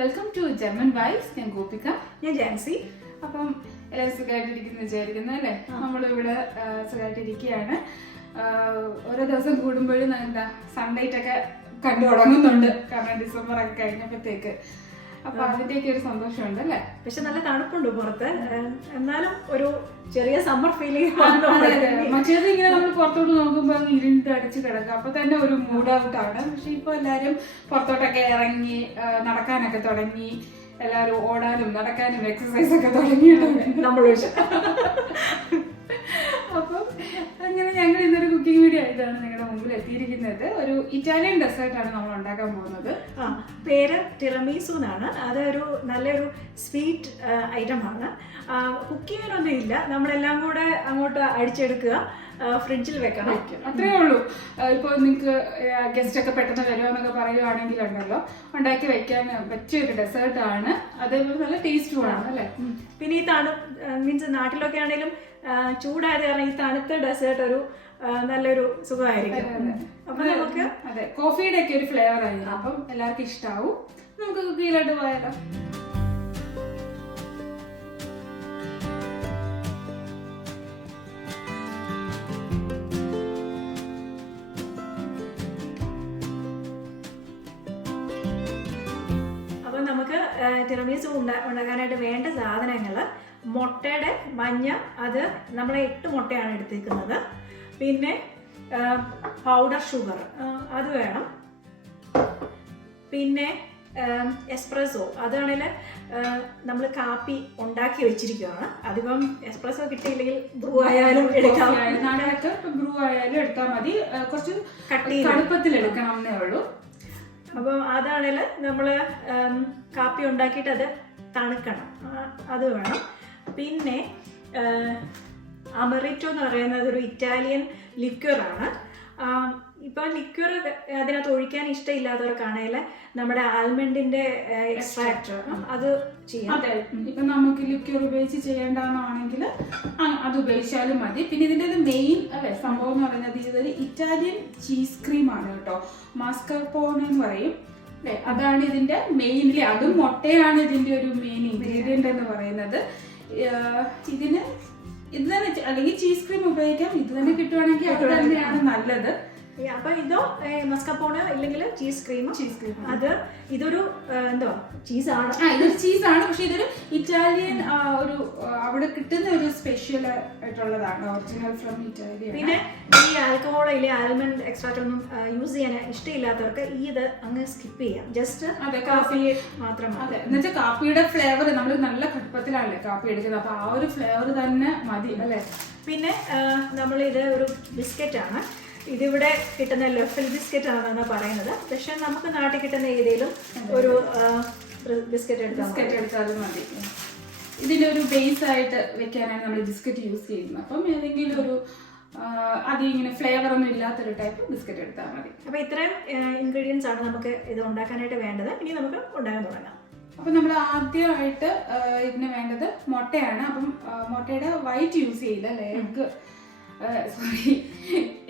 Welcome to GermanVibz. ഞാൻ ഗോപിക, ഞാൻ ജാൻസി. അപ്പം എല്ലാവരും സുഖമായിട്ടിരിക്കുന്നു വിചാരിക്കുന്നു അല്ലേ? നമ്മളിവിടെ സുഖമായിട്ടിരിക്കുകയാണ്. ഓരോ ദിവസം കൂടുമ്പോഴും എന്താ സൺലൈറ്റ് ഒക്കെ കണ്ടു തുടങ്ങുന്നുണ്ട്, കാരണം ഡിസംബർ ഒക്കെ കഴിഞ്ഞപ്പോഴത്തേക്ക്. അപ്പൊ അതിന്റെയൊക്കെ ഒരു സന്തോഷമുണ്ട് അല്ലേ? പക്ഷെ നല്ല തണുപ്പുണ്ട് പുറത്ത്, എന്നാലും ഒരു ചെറിയ സമ്മർ ഫീലിംഗ്. മറ്റേത് ഇങ്ങനെ നമ്മൾ പുറത്തോട്ട് നോക്കുമ്പോ അങ്ങ് ഇരുണ്ട് അടിച്ച് കിടക്കുക, അപ്പൊ തന്നെ ഒരു മൂഡ് ഔട്ടാണ്. പക്ഷെ ഇപ്പൊ എല്ലാരും പുറത്തോട്ടൊക്കെ ഇറങ്ങി നടക്കാനൊക്കെ തുടങ്ങി, എല്ലാരും ഓടാനും നടക്കാനും എക്സസൈസ് ഒക്കെ തുടങ്ങിയിട്ടുണ്ട് നമ്മൾ. അപ്പം അങ്ങനെ ഞങ്ങൾ ഇന്നൊരു കുക്കിംഗ് വീഡിയോ ആയിട്ടാണ് നിങ്ങളുടെ മുമ്പിൽ എത്തിയിരിക്കുന്നത്. ഒരു ഇറ്റാലിയൻ ഡെസേർട്ടാണ് നമ്മൾ ഉണ്ടാക്കാൻ പോകുന്നത്. പേര് ടിറമീസു എന്നാണ്. അതൊരു നല്ലൊരു സ്വീറ്റ് ഐറ്റമാണ്. കുക്കിങ്ങിനൊന്നും ഇല്ല, നമ്മളെല്ലാം കൂടെ അങ്ങോട്ട് അടിച്ചെടുക്കുക, ഫ്രിഡ്ജിൽ വെക്കണം, അത്രേ ഉള്ളൂ. ഇപ്പോൾ നിങ്ങൾക്ക് ഗസ്റ്റ് ഒക്കെ പെട്ടെന്ന് വരുവാന്നൊക്കെ പറയുവാണെങ്കിലുണ്ടല്ലോ ഉണ്ടാക്കി വെക്കാൻ പറ്റിയൊരു ഡെസേർട്ടാണ്. അതേപോലെ നല്ല ടേസ്റ്റുമാണ് അല്ലേ? പിന്നെ ഈ മീൻസ് നാട്ടിലൊക്കെ ആണെങ്കിലും ചൂടായത് കാരണം ഈ തണുത്ത ഡെസേർട്ട് ഒരു നല്ലൊരു സുഖമായിരിക്കും. അപ്പൊ നമുക്ക് അതെ, കോഫിയുടെ ഒക്കെ ഒരു ഫ്ലേവർ ആയിരുന്നു. അപ്പം എല്ലാവർക്കും ഇഷ്ടാവും. നമുക്ക് കുക്കിങ്ങിലോട്ട് പോയാലോ? അപ്പം നമുക്ക് ടിറമീസു ഉണ്ടാക്കാനായിട്ട് വേണ്ട സാധനങ്ങൾ: മുട്ടയുടെ മഞ്ഞ, അത് നമ്മൾ 8 മുട്ടയാണ് എടുത്തിരിക്കുന്നത്. പിന്നെ പൗഡർ ഷുഗർ അത് വേണം. പിന്നെ എക്സ്പ്രസോ, അതാണെങ്കിൽ നമ്മൾ കാപ്പി ഉണ്ടാക്കി വെച്ചിരിക്കുകയാണ്. അധികം എക്സ്പ്രസോ കിട്ടിയില്ലെങ്കിൽ ബ്രൂ ആയാലും എടുക്കാം, നാളെയൊക്കെ ബ്രൂ ആയാലും എടുത്താൽ മതി. കുറച്ച് കടുപ്പത്തിൽ എടുക്കണം എന്നേ ഉള്ളൂ. അപ്പം അതാണെങ്കിൽ നമ്മൾ കാപ്പി ഉണ്ടാക്കിയിട്ട് അത് തണുക്കണം, അത് വേണം. പിന്നെ അമറിറ്റോ എന്ന് പറയുന്നത് ഒരു ഇറ്റാലിയൻ ലിക്വറാണ്. ഇപ്പം ലിക്വർ അതിനകത്ത് ഒഴിക്കാൻ ഇഷ്ടമില്ലാത്തവർക്കാണെങ്കിൽ നമ്മുടെ ആൽമണ്ടിന്റെ എക്സ്ട്രാക്ട് അത് ചെയ്യാം. അതെ, ഇപ്പം നമുക്ക് ലിക്വർ ഉപയോഗിച്ച് ചെയ്യേണ്ടതാണെങ്കിൽ അത് ഉപയോഗിച്ചാലും മതി. പിന്നെ ഇതിൻ്റെ മെയിൻ അല്ലെ സംഭവം എന്ന് പറയുന്നത് ഇതൊരു ഇറ്റാലിയൻ ചീസ് ക്രീമാണ് കേട്ടോ. മാസ്കർപോണെ എന്ന് പറയും അല്ലെ, അതാണ് ഇതിന്റെ മെയിൻലി. അതും മുട്ടയാണ് ഇതിന്റെ ഒരു മെയിൻ ഇൻഗ്രീഡിയന്റ് എന്ന് പറയുന്നത്. ഇതിന് ഇത് തന്നെ, അല്ലെങ്കിൽ ചീസ് ക്രീം ഉപയോഗിക്കാം. ഇത് തന്നെ കിട്ടുവാണെങ്കിൽ അത് തന്നെയാണ് നല്ലത്. അപ്പൊ ഇതോ മസ്കപ്പോണ് ഇല്ലെങ്കിൽ ചീസ് ക്രീം. അത് ഇതൊരു എന്തോ ചീസാണ്, ഇതൊരു ചീസാണ്. പക്ഷെ ഇതൊരു ഇറ്റാലിയൻ ഒരു അവിടെ കിട്ടുന്ന ഒരു സ്പെഷ്യൽ ആയിട്ടുള്ളതാണ്, ഒറിജിനൽ ഫ്രം ഇറ്റാലിയൻ. പിന്നെ ഈ ആൽക്കഹോൾ ഇല്ലേ ആൽമണ്ട് എക്സ്ട്രാക്ട് ഒന്നും യൂസ് ചെയ്യാൻ ഇഷ്ടമില്ലാത്തവർക്ക് ഇത് അങ്ങ് സ്കിപ്പ് ചെയ്യാം. ജസ്റ്റ് അതെ, കാപ്പി മാത്രം. അതെ, എന്നുവെച്ചാൽ കാപ്പിയുടെ ഫ്ലേവർ നമ്മൾ നല്ല കടുപ്പത്തിലാണല്ലേ കാപ്പി എടുക്കുന്നത്, അപ്പൊ ആ ഒരു ഫ്ലേവർ തന്നെ മതി അല്ലേ. പിന്നെ നമ്മൾ ഇത് ഒരു ബിസ്ക്കറ്റ് ആണ്. ഇതിവിടെ കിട്ടുന്ന ലഫൽ ബിസ്ക്കറ്റ് ആണെന്നാണ് പറയുന്നത്. പക്ഷെ നമുക്ക് നാട്ടിൽ കിട്ടുന്ന ഏതെങ്കിലും ഒരു ബിസ്ക്കറ്റ് എടുത്താലും മതി. ഇതിന്റെ ഒരു ബേസ് ആയിട്ട് വെക്കാനാണ് നമ്മൾ ബിസ്ക്കറ്റ് യൂസ് ചെയ്യുന്നത്. അപ്പം ഏതെങ്കിലും ഒരു അധികം ഇങ്ങനെ ഫ്ലേവർ ഒന്നും ഇല്ലാത്തൊരു ടൈപ്പ് ബിസ്ക്കറ്റ് എടുത്താൽ മതി. അപ്പൊ ഇത്രയും ഇൻഗ്രീഡിയൻസ് ആണ് നമുക്ക് ഇത് ഉണ്ടാക്കാനായിട്ട് വേണ്ടത്. ഇനി നമുക്ക് ഉണ്ടാക്കാൻ തുടങ്ങാം. അപ്പം നമ്മൾ ആദ്യമായിട്ട് ഇതിന് വേണ്ടത് മുട്ടയാണ്. അപ്പം മുട്ടയുടെ വൈറ്റ് യൂസ് ചെയ്യില്ല അല്ലേ,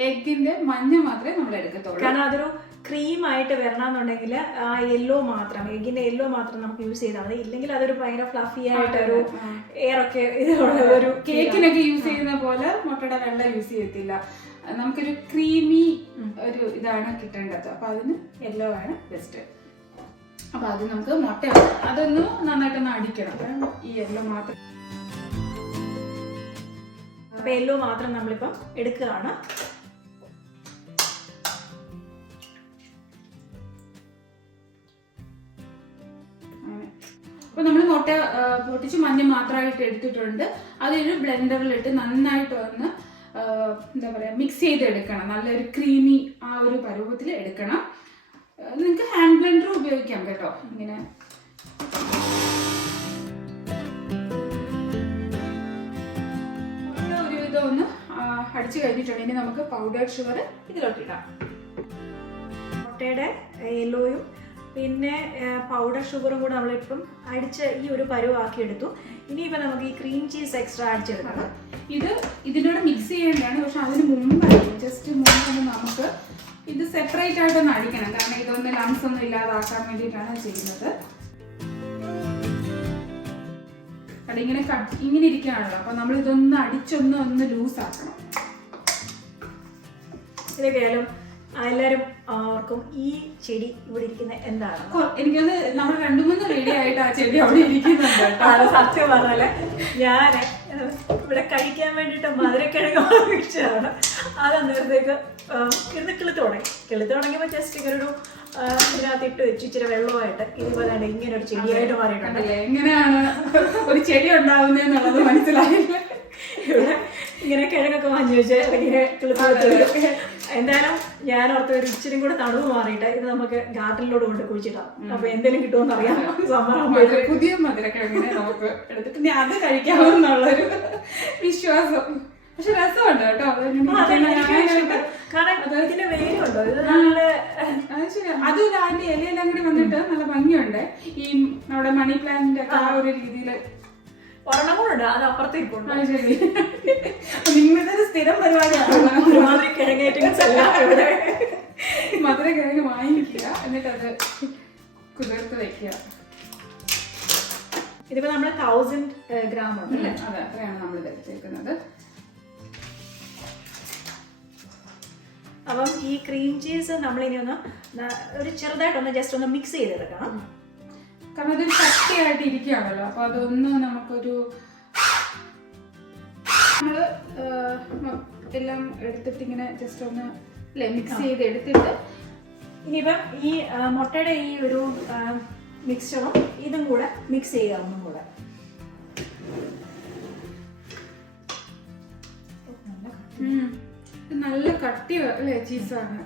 എഗ്ഗിന്റെ മഞ്ഞ മാത്രമേ നമ്മൾ എടുക്കത്തുള്ളൂ. കാരണം അതൊരു ക്രീം ആയിട്ട് വരണമെന്നുണ്ടെങ്കിൽ ആ യെല്ലോ മാത്രം, എഗ്ഗിന്റെ യെല്ലോ മാത്രം നമുക്ക് യൂസ് ചെയ്താൽ മതി. ഇല്ലെങ്കിൽ അതൊരു ഭയങ്കര ഫ്ലഫി ആയിട്ട് ഒരു എയർ ഒക്കെ ഇതുള്ള ഒരു കേക്കിനൊക്കെ യൂസ് ചെയ്യുന്ന പോലെ മുട്ടയുടെ വെള്ള യൂസ് ചെയ്യത്തില്ല. നമുക്കൊരു ക്രീമി ഒരു ഇതാണ് കിട്ടേണ്ടത്. അപ്പൊ അതിന് യെല്ലോ ആണ് ബെസ്റ്റ്. അപ്പൊ അത് നമുക്ക് മുട്ട അതൊന്ന് നന്നായിട്ടൊന്ന് അടിക്കണം. അപ്പം ഈ യെല്ലോ മാത്രം, അപ്പൊ യെല്ലോ മാത്രം നമ്മളിപ്പം എടുക്കുകയാണ്. അപ്പൊ നമ്മൾ മുട്ട പൊട്ടിച്ച് മഞ്ഞ മാത്രമായിട്ട് എടുത്തിട്ടുണ്ട്. അതൊരു ബ്ലെൻഡറിലിട്ട് നന്നായിട്ട് ഒന്ന് എന്താ പറയാ മിക്സ് ചെയ്തെടുക്കണം. നല്ലൊരു ക്രീമി ആ ഒരു പരുവത്തിൽ എടുക്കണം. നിങ്ങൾക്ക് ഹാൻഡ് ബ്ലെൻഡർ ഉപയോഗിക്കാം കേട്ടോ. ഇങ്ങനെ ഒന്ന് അടിച്ചു കഴിഞ്ഞിട്ടുണ്ടെങ്കിൽ നമുക്ക് പൗഡേർഡ് ഷുഗർ ഇതിലോട്ട് ഇടാം. മുട്ടയുടെ യെല്ലോയും പിന്നെ പൗഡർ ഷുഗറും കൂടെ നമ്മളിപ്പം അടിച്ച് ഈ ഒരു പരുവാക്കി എടുത്തു. ഇനിയിപ്പോൾ നമുക്ക് ഈ ക്രീം ചീസ് എക്സ്ട്രാ അടിച്ചെടുക്കണം. ഇത് ഇതിനോട് മിക്സ് ചെയ്യേണ്ടതാണ്. പക്ഷെ അതിന് മുമ്പായിട്ട് ജസ്റ്റ് മുമ്പ് നമുക്ക് ഇത് സെപ്പറേറ്റ് ആയിട്ടൊന്ന് അടിക്കണം. കാരണം ഇതൊന്ന് ലംസ് ഒന്നും ഇല്ലാതാക്കാൻ വേണ്ടിയിട്ടാണ് ചെയ്യുന്നത്. അത് ഇങ്ങനെ ഇരിക്കുകയാണല്ലോ. അപ്പൊ നമ്മൾ ഇതൊന്ന് അടിച്ചൊന്ന് ലൂസാക്കണം. ഇതൊക്കെയായാലും എല്ലാവരും ഓർക്കും ഈ ചെടി ഇവിടെ ഇരിക്കുന്ന എന്താണ്. എനിക്കത് നമ്മൾ 2-3 വീഡിയോ ആയിട്ട് ആ ചെടി അവിടെ ഇരിക്കുന്നുണ്ട്. അത് സത്യം പറഞ്ഞാല് ഞാൻ ഇവിടെ കഴിക്കാൻ വേണ്ടിയിട്ട് മധുരക്കിഴങ്ങ് വാങ്ങിച്ചതാണ്. അത് അന്നേരത്തേക്ക് ഇരുന്ന് കിളുത്ത് തുടങ്ങിയപ്പോൾ ജസ്റ്റ് ഇങ്ങനെ ഒരു ഇതിനകത്ത് ഇട്ട് വെച്ച് ഇച്ചിരി വെള്ളമായിട്ട് ഇതുപോലെ ഇങ്ങനെ ഒരു ചെടിയായിട്ട് മാറിയിട്ടുണ്ടല്ലേ. എങ്ങനെയാണ് ഒരു ചെടി ഉണ്ടാവുന്നതെന്നുള്ളത് മനസ്സിലായില്ല. ഇവിടെ ഇങ്ങനെ കിഴങ്ങൊക്കെ വാങ്ങി വെച്ച് ഇങ്ങനെ കിളുത്ത് എന്തായാലും ഞാൻ ഓർത്ത് ഒരു ഇച്ചിരി കൂടെ തണുവ് മാറിയിട്ട് ഇത് നമുക്ക് ഗാർഡനിലോട് കൊണ്ട് കുഴിച്ചിട്ടാം. അപ്പൊ എന്തെങ്കിലും കിട്ടുമെന്ന് അറിയാം. പുതിയ മധുരക്കിഴങ്ങിനെ നമുക്ക് എടുത്തിട്ട് ഞാൻ അത് കഴിക്കാമെന്നുള്ളൊരു വിശ്വാസം. പക്ഷെ രസമുണ്ട് കേട്ടോ. ഇതിന്റെ വേരുണ്ടോ? അതും അതിന്റെ ഇലയെല്ലാം കൂടി വന്നിട്ട് നല്ല ഭംഗിയുണ്ട്. ഈ നമ്മുടെ മണി പ്ലാന്റിന്റെ ഒക്കെ ആ ഒരു രീതിയിൽ ഒരെണ്ണം കൂടെ അത് അപ്പുറത്തേക്കുണ്ട്. നിങ്ങളുടെ സ്ഥിരം പരിപാടിയാണ് മധുരക്കിഴങ്ങ് വാങ്ങിക്കുക, എന്നിട്ട് അത് കുതിർത്ത് വെക്കുക. ഇതിപ്പോ നമ്മള് 1000 ഗ്രാം ഉണ്ട്. അതെ, അത്രയാണ് നമ്മൾ എടുത്തേക്കുന്നത്. അപ്പം ഈ ക്രീം ചീസ് നമ്മളിനി ഒന്ന് ഒരു ചെറുതായിട്ടൊന്ന് ജസ്റ്റ് ഒന്ന് മിക്സ് ചെയ്തെടുക്കണം. കാരണം അതൊരു കട്ടിയായിട്ട് ഇരിക്കുകയാണല്ലോ. അപ്പൊ അതൊന്ന് നമുക്കൊരു നമ്മള് എല്ലാം എടുത്തിട്ട് ഇങ്ങനെ ജസ്റ്റ് ഒന്ന് മിക്സ് ചെയ്ത് എടുത്തിട്ട് ഇനിയിപ്പം ഈ മുട്ടയുടെ ഈ ഒരു മിക്സ്ചറും ഇതും കൂടെ മിക്സ് ചെയ്യുക. ഒന്നും കൂടെ നല്ല കട്ടി അല്ലേ ചീസാണ്.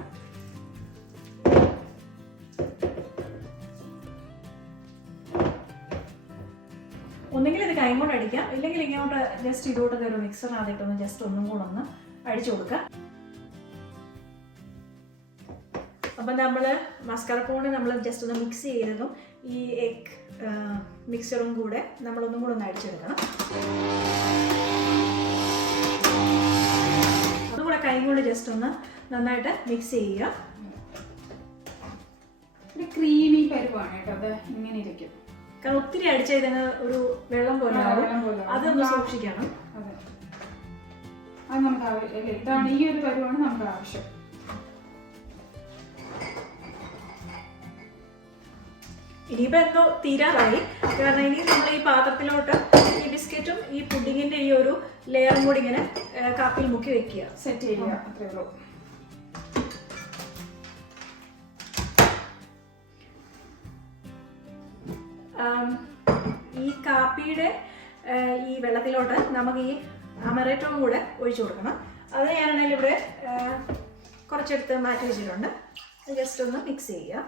ഒന്നെങ്കിൽ ഇത് കൈ കൊണ്ട് അടിക്കാം, ഇല്ലെങ്കിൽ ഇങ്ങോട്ട് ജസ്റ്റ് ഇതോട്ട് ഒരു മിക്സറിനകത്തിട്ടൊന്ന് ജസ്റ്റ് ഒന്നും കൂടെ ഒന്ന് അടിച്ചു കൊടുക്കാം. അപ്പം നമ്മൾ മസ്കാർപോണെ നമ്മൾ ജസ്റ്റ് ഒന്ന് മിക്സ് ചെയ്തതും ഈ എഗ് മിക്സറും കൂടെ നമ്മളൊന്നും കൂടെ ഒന്ന് അടിച്ചെടുക്കണം. അതും കൂടെ കൈ കൊണ്ട് ജസ്റ്റ് ഒന്ന് നന്നായിട്ട് മിക്സ് ചെയ്യുക. ഒരു ക്രീമി പരുവാണ് കേട്ടോ. അത് ഇങ്ങനെ ഇരിക്കും. കാരണം ഒത്തിരി അടിച്ചതിന് ഒരു വെള്ളം പോലെ അതൊന്ന് സൂക്ഷിക്കണം. അതെ, അത് നമുക്ക് ആവശ്യം. ഇതാണ് ഈ ഒരു പരുവാണ് നമുക്ക് ആവശ്യം. ഇനിയിപ്പോൾ എന്തോ തീരാറായി. കാരണം ഇനി നമ്മൾ ഈ പാത്രത്തിലോട്ട് ഈ ബിസ്ക്കറ്റും ഈ പുഡിങ്ങിന്റെ ഈ ഒരു ലെയറും കൂടി ഇങ്ങനെ കാപ്പിയിൽ മുക്കി വെക്കുക, സെറ്റ് ചെയ്യുക. അത്രേ ഉള്ളൂ. ഈ കാപ്പിയുടെ ഈ വെള്ളത്തിലോട്ട് നമുക്ക് ഈ അമറേറ്റോയും കൂടെ ഒഴിച്ചു കൊടുക്കണം. അത് ഞാനാണെങ്കിൽ ഇവിടെ കുറച്ചെടുത്ത് മാറ്റി വെച്ചിട്ടുണ്ട്. ജസ്റ്റ് ഒന്ന് മിക്സ് ചെയ്യുക.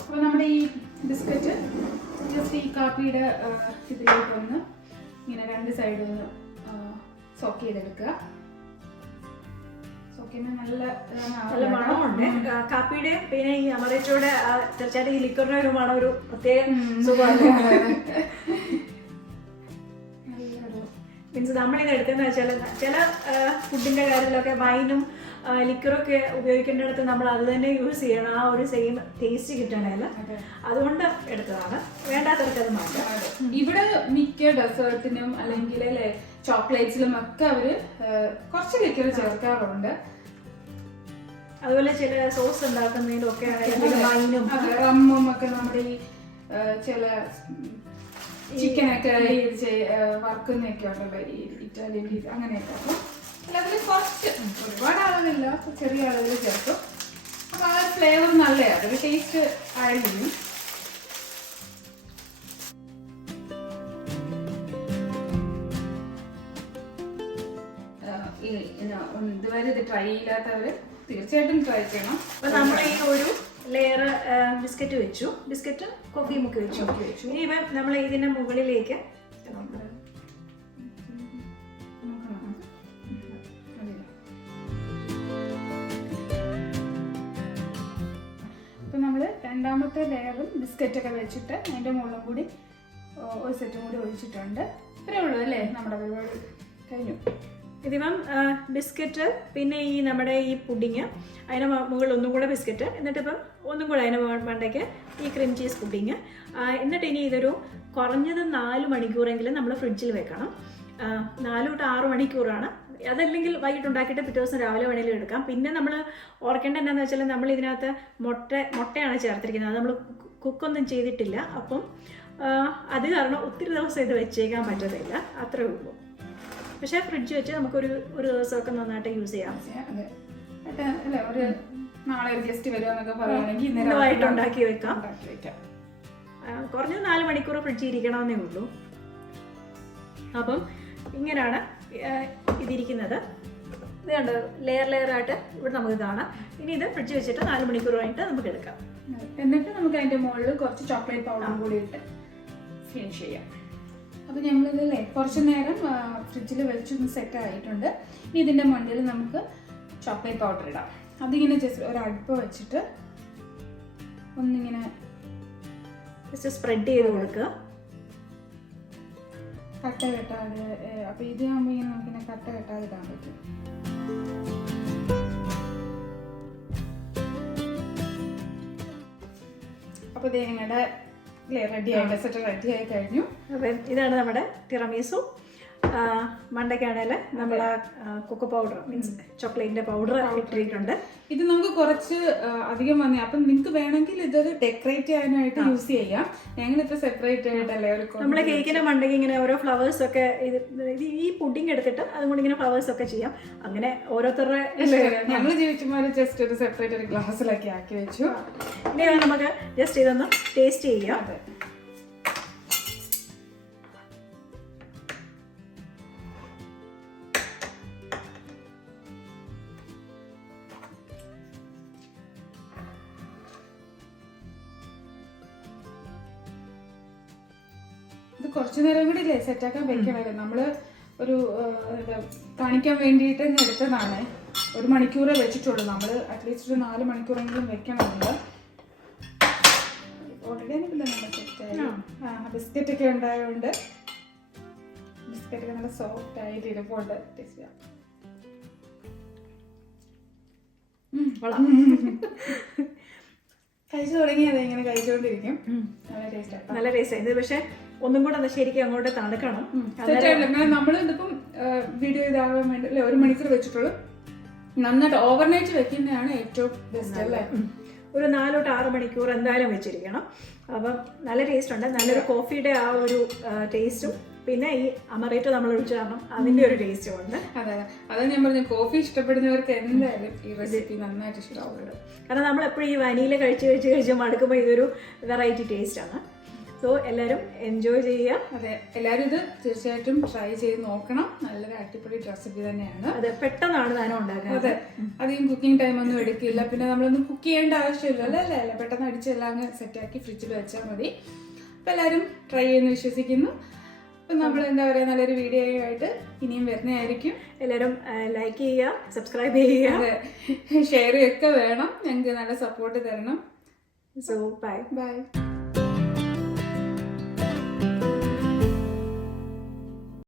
അപ്പോൾ നമ്മുടെ ഈ ബിസ്ക്കറ്റ് ജസ്റ്റ് ഈ കാപ്പിയുടെ ഇതിലേക്ക് ഒന്ന് ഇങ്ങനെ 2 സൈഡിൽ ഒന്ന് സോക്ക് ചെയ്തെടുക്കുക. നല്ല മണമുണ്ട് കാപ്പിയുടെ. പിന്നെ ഈ അമറേറ്റോയുടെ തീർച്ചയായിട്ടും ഈ ലിക്വറിന്റെ ഒരു മണം ഒരു പ്രത്യേക സുഖമാണ്. മീൻസ് നമ്മളിത് എടുത്തതെന്ന് വെച്ചാൽ ചില ഫുഡിന്റെ കാര്യത്തിലൊക്കെ വൈനും ലിക്വറൊക്കെ ഉപയോഗിക്കേണ്ടിടത്ത് നമ്മൾ അത് തന്നെ യൂസ് ചെയ്യണം, ആ ഒരു സെയിം ടേസ്റ്റ് കിട്ടണേൽ. അതുകൊണ്ട് എടുത്തതാണ്. വേണ്ടാത്തവർക്ക് അത് മാറ്റാം. ഇവിടെ മിക്ക ഡെസേർട്ടിനും അല്ലെങ്കിൽ ചോക്ലേറ്റ്സിലും ഒക്കെ അവര് കുറച്ച് ലിക്വർ ചേർക്കാറുണ്ട്. അതുപോലെ ചില സോസ് ഉണ്ടാക്കുന്നതിലും ഒക്കെ വൈനും റമ്മും ഒക്കെ നമ്മുടെ ഈ ചില ചിക്കനൊക്കെ വറുക്കുന്നൊക്കെ ഉണ്ടല്ലോ ഈ ഇറ്റാലിയൻ അങ്ങനെയൊക്കെ. അപ്പൊ അതിൽ കുറച്ച് ഒരുപാട് അളവില്ല, ചെറിയ അളവിൽ ചേർക്കും. അപ്പൊ ആ ഫ്ലേവർ നല്ലതാണ്, അതൊരു ടേസ്റ്റ് ആയിരുന്നു. ഇതുവരെ ഇത് ട്രൈ ചെയ്യാത്തവര് തീർച്ചയായിട്ടും ട്രൈ ചെയ്യണം. അപ്പൊ നമ്മൾ ഈ ഒരു ലെയർ ബിസ്ക്കറ്റ് വെച്ചു, ബിസ്ക്കറ്റ് കോഫി മുക്കി വെച്ചു. ഇനി ഇവ നമ്മൾ ഇതിന്റെ മുകളിലേക്ക് ഇപ്പൊ നമ്മള് രണ്ടാമത്തെ ലെയറും ബിസ്ക്കറ്റൊക്കെ വെച്ചിട്ട് അതിന്റെ മുകളിലും കൂടി ഒരു സെറ്റും കൂടി ഒഴിച്ചിട്ടുണ്ട്. ഇത്രേ ഉള്ളൂ അല്ലേ, നമ്മുടെ പരിപാടി കഴിഞ്ഞു. ഇതിപ്പം ബിസ്ക്കറ്റ്, പിന്നെ ഈ നമ്മുടെ ഈ പുഡിങ്, അതിന് മുകളിൽ ഒന്നും കൂടെ ബിസ്ക്കറ്റ്, എന്നിട്ടിപ്പം ഒന്നും കൂടെ അതിന് മണ്ടയ്ക്ക് ഈ ക്രീം ചീസ് പുഡിങ്. എന്നിട്ട് ഇനി ഇതൊരു കുറഞ്ഞത് 4 മണിക്കൂറെങ്കിലും നമ്മൾ ഫ്രിഡ്ജിൽ വെക്കണം. 4 to 6 മണിക്കൂറാണ്. അതല്ലെങ്കിൽ വൈകിട്ട് ഉണ്ടാക്കിയിട്ട് പിറ്റേ ദിവസം രാവിലെ വേണമെങ്കിലും എടുക്കാം. പിന്നെ നമ്മൾ ഓർക്കേണ്ട എന്താണെന്ന് വെച്ചാൽ നമ്മൾ ഇതിനകത്ത് മുട്ടയാണ് ചേർത്തിരിക്കുന്നത്. അത് നമ്മൾ കുക്കൊന്നും ചെയ്തിട്ടില്ല. അപ്പം അത് കാരണം ഒത്തിരി ദിവസം ഇത് വെച്ചേക്കാൻ പറ്റത്തില്ല. അത്രേ ഉള്ളൂ. പക്ഷേ ഫ്രിഡ്ജ് വെച്ച് നമുക്കൊരു ദിവസമൊക്കെ നന്നായിട്ട് യൂസ് ചെയ്യാം. അല്ലേ, ഒരു നാളെ ഒരു ഗസ്റ്റ് വരുവാന്നൊക്കെ പറയുകയാണെങ്കിൽ ഇന്നതായിട്ട് ഉണ്ടാക്കി വെക്കാം. കുറഞ്ഞത് 4 മണിക്കൂർ ഫ്രിഡ്ജിൽ ഇരിക്കണമെന്നേ ഉള്ളൂ. അപ്പം ഇങ്ങനെയാണ് ഇതിരിക്കുന്നത്. ഇത് കണ്ട് ലെയറായിട്ട് ഇവിടെ നമുക്ക് കാണാം. ഇനി ഇത് ഫ്രിഡ്ജ് വെച്ചിട്ട് 4 മണിക്കൂർ കഴിഞ്ഞിട്ട് നമുക്ക് എടുക്കാം. എന്നിട്ട് നമുക്ക് അതിൻ്റെ മുകളിൽ കുറച്ച് ചോക്ലേറ്റ് പൗഡറും കൂടി ഇട്ട് ഫിനിഷ് ചെയ്യാം. അപ്പോൾ ഞങ്ങളിതല്ലേ കുറച്ച് നേരം ഫ്രിഡ്ജിൽ വെച്ചൊന്ന് സെറ്റ് ആയിട്ടുണ്ട്. ഇനി ഇതിൻ്റെ മുകളിൽ നമുക്ക് ചോക്ലേറ്റ് പൗഡർ ഇടാം. അതിങ്ങനെ ജസ്റ്റ് ഒരു അടുപ്പ് വെച്ചിട്ട് ഒന്നിങ്ങനെ ജസ്റ്റ് സ്പ്രെഡ് ചെയ്ത് കൊടുക്കുക. കട്ട കെട്ടാതെ. അപ്പോൾ ഇത് ആകുമ്പോൾ ഇങ്ങനെ നമുക്കിങ്ങനെ കട്ട കെട്ടാതെ ഇടാൻ പറ്റും. അപ്പോൾ ഇത് ഞങ്ങളുടെ റെഡി ആയിട്ട് സെറ്റ് റെഡി ആയി കഴിഞ്ഞു. അപ്പം ഇതാണ് നമ്മുടെ ടിറാമിസു. മണ്ടയ്ക്കാണെങ്കിൽ നമ്മൾ കൊക്കോ പൗഡർ മീൻസ് ചോക്ലേറ്റിന്റെ പൗഡർ ഇട്ടിട്ടുണ്ട്. ഇത് നമുക്ക് കുറച്ച് അധികം വന്നേ. അപ്പം നിങ്ങൾക്ക് വേണമെങ്കിൽ ഇതൊരു ഡെക്കറേറ്റ് ചെയ്യാനായിട്ട് യൂസ് ചെയ്യാം. ഞങ്ങളിപ്പോൾ സെപ്പറേറ്റ് ആയിട്ടല്ലേ ഒരു നമ്മളെ കേക്കിന്റെ മണ്ടയ്ക്ക് ഇങ്ങനെ ഓരോ ഫ്ലവേഴ്സ് ഒക്കെ ഇത് ഈ പുഡിങ് എടുത്തിട്ട് അതുകൊണ്ട് ഇങ്ങനെ ഫ്ലവേഴ്സ് ഒക്കെ ചെയ്യാം. അങ്ങനെ ഓരോരുത്തരുടെ ഞങ്ങൾ ജീവിച്ചുമാർ ജസ്റ്റ് ഒരു സെപ്പറേറ്റ് ഒരു ഗ്ലാസ്സിലൊക്കെ ആക്കി വെച്ചു. ഇനി നമുക്ക് ജസ്റ്റ് ഇതൊന്ന് ടേസ്റ്റ് ചെയ്യാം. ഇത് കുറച്ചു നേരം കൂടി ഇല്ലേ സെറ്റാക്കാൻ വെക്കണമല്ലോ. നമ്മള് ഒരു കാണിക്കാൻ വേണ്ടിയിട്ട് എടുത്തതാണ്. 1 മണിക്കൂറേ വെച്ചിട്ടുള്ളൂ. നമ്മൾ അറ്റ്ലീസ്റ്റ് ഒരു 4 മണിക്കൂറെങ്കിലും വെക്കണമല്ലോ. ഓൾറെഡി എനിക്കില്ല നമ്മൾ സെറ്റായി. ബിസ്ക്കറ്റ് ഒക്കെ ഉണ്ടായതുകൊണ്ട് ബിസ്ക്കറ്റ് ഒക്കെ നല്ല സോഫ്റ്റ് ആയിട്ട് ഇരിപ്പുണ്ട്. ടേസ്റ്റ് ചെയ്യാം. കഴിച്ചു തുടങ്ങിയത് ഇങ്ങനെ കഴിച്ചുകൊണ്ടിരിക്കും. നല്ല ടേസ്റ്റ് ആയത്. പക്ഷെ ഒന്നും കൂടെ ശരിക്കും അങ്ങോട്ട് തണുക്കണം. നമ്മളിതിപ്പം വീഡിയോ ഇതാകാൻ വേണ്ടി 1 മണിക്കൂർ വെച്ചിട്ടുള്ളൂ. നന്നായിട്ട് ഓവർനൈറ്റ് വെക്കുന്നതാണ് ഏറ്റവും ബെസ്റ്റ് അല്ലേ. ഒരു 4 to 6 മണിക്കൂർ എന്തായാലും വെച്ചിരിക്കണം. അപ്പം നല്ല ടേസ്റ്റ് ഉണ്ട്. നല്ലൊരു കോഫിയുടെ ആ ഒരു ടേസ്റ്റും പിന്നെ ഈ അമറേറ്റോ നമ്മൾ ഒഴിച്ചു കാരണം അതിൻ്റെ ഒരു ടേസ്റ്റും ഉണ്ട്. അതെ, അതാ ഞാൻ പറഞ്ഞു, കോഫി ഇഷ്ടപ്പെടുന്നവർക്ക് എന്തായാലും ഈ റെസിപ്പി നന്നായിട്ട് ഇഷ്ടമാവുള്ളൂ. കാരണം നമ്മളെപ്പോഴും ഈ വനില കഴിച്ച് മടുക്കുമ്പോൾ ഇതൊരു വെറൈറ്റി ടേസ്റ്റാണ്. സോ എല്ലാവരും എൻജോയ് ചെയ്യുക. അതെ, എല്ലാവരും ഇത് തീർച്ചയായിട്ടും ട്രൈ ചെയ്ത് നോക്കണം. നല്ലൊരു അടിപൊളി റെസിപ്പി തന്നെയാണ്. അതെ, പെട്ടെന്നാണ് താനും ഉണ്ടാക്കുന്നത്. അതെ, അധികം കുക്കിംഗ് ടൈം ഒന്നും എടുക്കില്ല. പിന്നെ നമ്മളൊന്നും കുക്ക് ചെയ്യേണ്ട ആവശ്യമില്ലല്ലോ അല്ലേ. പെട്ടെന്ന് അടിച്ചെല്ലാം അങ്ങ് സെറ്റാക്കി ഫ്രിഡ്ജിൽ വെച്ചാൽ മതി. അപ്പം എല്ലാവരും ട്രൈ ചെയ്യുന്നു വിശ്വസിക്കുന്നു. അപ്പം നമ്മൾ എന്താ പറയുക, നല്ലൊരു വീഡിയോ ആയിട്ട് ഇനിയും വരുന്നതായിരിക്കും. എല്ലാവരും ലൈക്ക് ചെയ്യുക, സബ്സ്ക്രൈബ് ചെയ്യുക, അതെ, ഷെയർ ഒക്കെ വേണം. ഞങ്ങൾക്ക് നല്ല സപ്പോർട്ട് തരണം. So by.